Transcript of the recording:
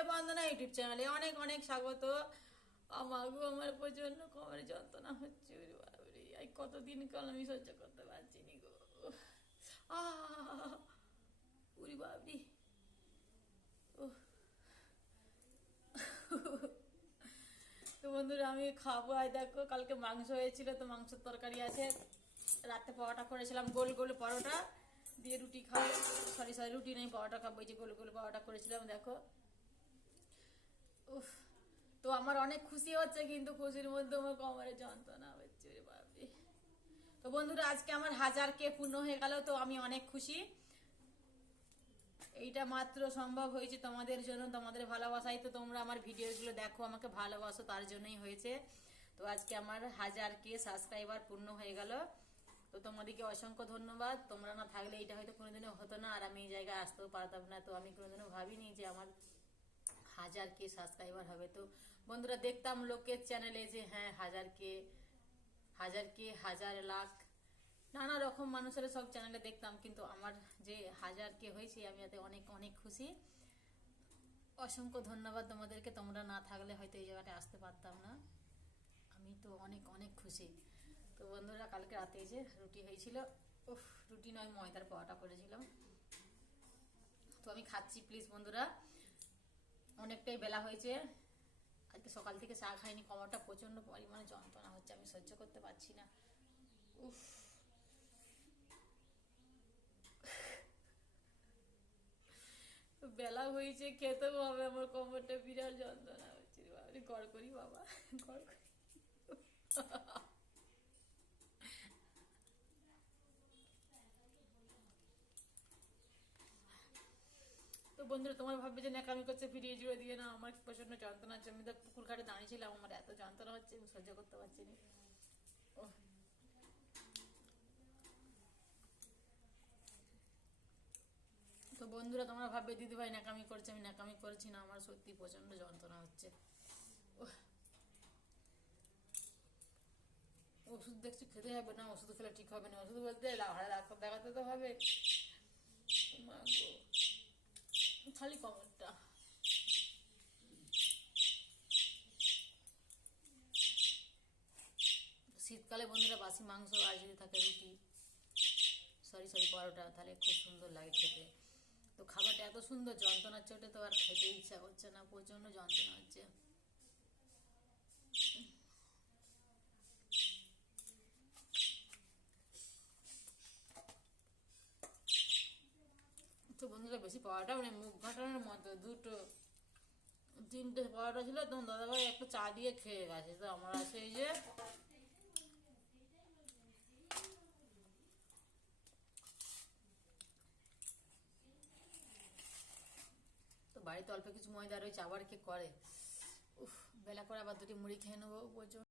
সবাইকে বন্দনা ইউটিউব চ্যানেলে অনেক অনেক স্বাগত। আমাগো আমার প্রচন্ড কোমরে যন্ত্রণা হচ্ছে, ওরে বাবারে, এই কতদিন কাল আমি সহ্য করতে পারছি নি গো। আহ উরি বাবরি। তো বন্ধুরা আমি খাবো, আয় দেখো কালকে মাংস হয়েছিল, তো মাংসের তরকারি আছে, রাতে পরোটা করেছিলাম, গোল গোল পরোটা দিয়ে রুটি খাবো। সরি সরি, রুটি নেই, পরোটা খাবো, এই যে গোল গোল পরোটা করেছিলাম দেখো। উফ, তো আমার অনেক খুশি হচ্ছে, কিন্তু খুশির মধ্যে আমার কোমরে যন্ত্রণা হচ্ছে রে বাপরে। তো বন্ধুরা আজকে আমার 1000K পূর্ণ হয়ে গেল, তো আমি অনেক খুশি। এইটা মাত্র সম্ভব হয়েছে তোমাদের জন্য, তোমাদের ভালোবাসাই তো তোমরা আমার ভিডিওগুলো দেখো, আমাকে ভালোবাসো, তার জন্যই হয়েছে। তো আজকে আমার 1000K সাবস্ক্রাইবার পূর্ণ হয়ে গেল। তো তোমাদেরকে অসংখ্য ধন্যবাদ, তোমরা না থাকলে এটা হয়তো কোনোদিনও হতো না, আর আমি এই জায়গায় আসতেও পারতাম না। তো আমি কোনোদিনও ভাবিনি যে আমার 1000K সাবস্ক্রাইবার হবে। তো বন্ধুরা দেখতাম লোকের চ্যানেলে যে হ্যাঁ 1000K হাজার লাখ নানা রকম মানুষের সব চ্যানেলে দেখতাম, কিন্তু আমার যে 1000K হয়েছে আমি এতে অনেক অনেক খুশি। অসংখ্য ধন্যবাদ তোমাদেরকে, তোমরা না থাকলে হয়তো এই জায়গাটা আসতে পারতাম না। আমি তো অনেক অনেক খুশি। তো বন্ধুরা কালকে রাতে যে রুটি হয়েছিল, উফ, রুটি নয় ময়দার পরোটা করেছিলাম, তো আমি খাচ্ছি। প্লিজ বন্ধুরা, অনেকটাই বেলা হয়েছে, আজকে সকাল থেকে চা খাইনি, কোমরটা প্রচন্ড পরিমাণে যন্ত্রণা হচ্ছে, আমি সহ্য করতে পারছি না। উফ, বেলা হয়েছে, খেতেও হবে, আমার কোমরটা বিরাট যন্ত্রণা হচ্ছে রে বাবা, গড় করি বাবা, গড় করি। তো বন্ধুরা তোমার ভাববে যে ন্যাকামি করছে, ফিরিয়ে জুড়ে দিয়ে না, আমার প্রচন্ড যন্ত্রণা হচ্ছে, আমি তো পুকুর ঘাটে দাঁড়িয়েছিলাম, আমার এত যন্ত্রণা হচ্ছে আমি সহ্য করতে পারছি না। তো বন্ধুরা তোমরা ভাববে দিদিভাই ন্যাকামি করছে, আমি ন্যাকামি করছি না, আমার সত্যি প্রচন্ড যন্ত্রণা হচ্ছে। ওষুধ দেখছি খেতে হবে না, ওষুধ খেলে ঠিক হবে না, ওষুধ বলতে ডাক্তার দেখাতে তো হবে। মা গো, খালি কমরটা। শীতকালে বন্ধুরা বাসি মাংস আর যদি থাকে রুটি, সরি সরি পরোটা, তাহলে খুব সুন্দর লাগে খেতে। তো খাবারটা এত সুন্দর, যন্ত্রণার চোটে তো আর খেতে ইচ্ছা করছে না, প্রচন্ড যন্ত্রণা হচ্ছে। তো বন্ধুরা বেশি পরোটা মানে মুখ ঘাটানোর মতো, দুটো তিনটে পরোটা ছিল, তখন দাদাভাই একটা চা দিয়ে খেয়ে গেছে। তো আমার আছে এই যে তো বাড়িতে অল্প কিছু ময়দা রয়েছে, আবার কি করে। উফ, বেলা করে আবার দুটি মুড়ি খেয়ে নেবো প্রচন্ড।